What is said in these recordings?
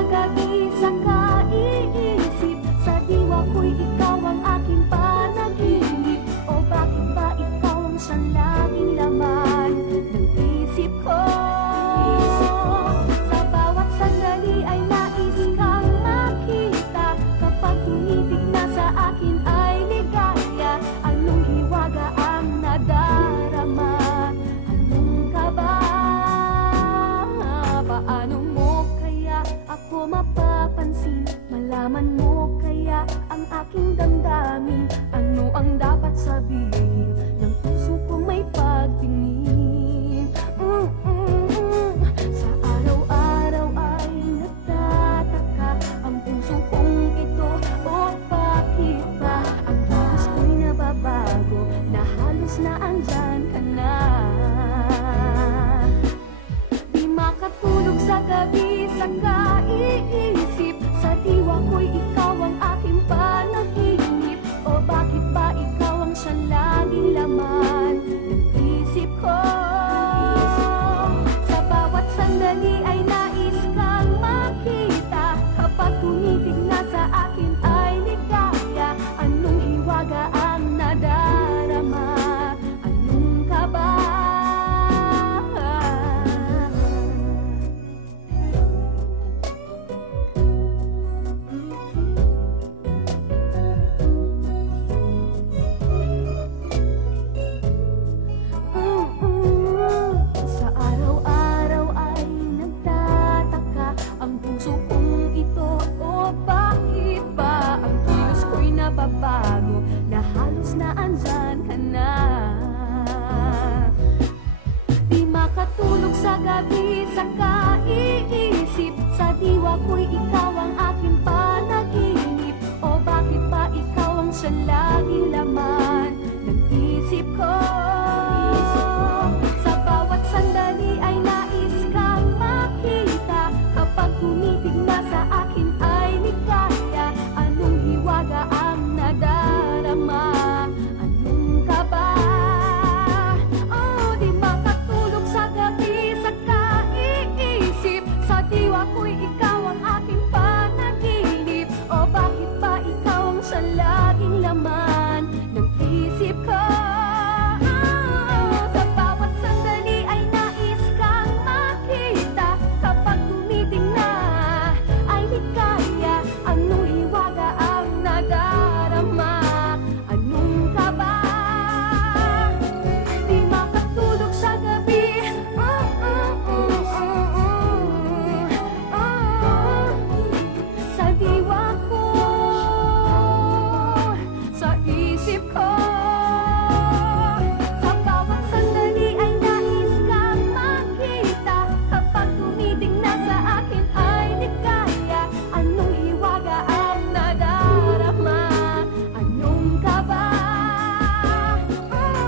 sa gabi, sa kaiisip, sa diwa ko'y ikaw ang aking panaginip. O bakit ba ikaw ang siyang laging laman ng isip ko? Sa bawat sandali ay nais kang makita, kapag tumitig na sa akin ay ligaya. Anong hiwaga ang nadarama? Anong kaba? Paano mo kaya ako mapapansin? Malaman mo kaya ang aking damdamin? Ano ang dapat sabihin ng puso kong may pagtingin? Sa araw-araw ay nagtataka ang puso kong ito. O bakit ba ang kilos ko'y nababago, na halos na andyan ka na? Di makatulog sa gabi, sa kaiisip, sa diwa ko'y ikaw ang aking panaginip. O bakit ba ikaw ang siyang laging laman ng isip ko? Sa bawat sandali ay nais kang makita, kapag tumitig na sa akin ay ligaya. Anong hiwaga ang nadarama? Anong kaba? Sa araw-araw ay nagtataka ang puso kong ito. O bakit ba ang kilos ko'y nababago, na halos na andyan ka na? Di makatulog sa gabi, sa kaiisip, sa diwa ko'y ikaw ang aking panaginip. O bakit ba ikaw ang siyang laging laman ng isip ko? Sa bawat sandali ay nais kang makita, kapag tumitig na sa akin ay ligaya. Anong hiwaga ang nadarama? Anong kaba? Oh, di makatulog sa gabi, sa kaiisip, sa diwa ko'y ikaw ang aking panaginip. O bakit ba ikaw ang siyang laging laman ng isip ko? Sa bawat sandali ay nais kang makita, kapag tumitig na ay ligaya. Anong hiwaga ang nadarama? Anong kaba? Di makatulog sa gabi, sa diwa ko, sa isip ko. Sa bawat sandali ay nais kang makita, kapag tumitig na sa akin ay ligaya. Anong hiwaga ang nadarama? Anong kaba?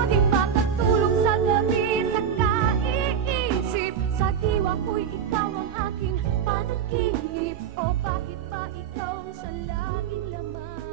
Di makatulog sa gabi, sa kaiisip, sa diwa ko'y ikaw ang aking panaginip. O bakit ba ikaw ang siyang laging laman?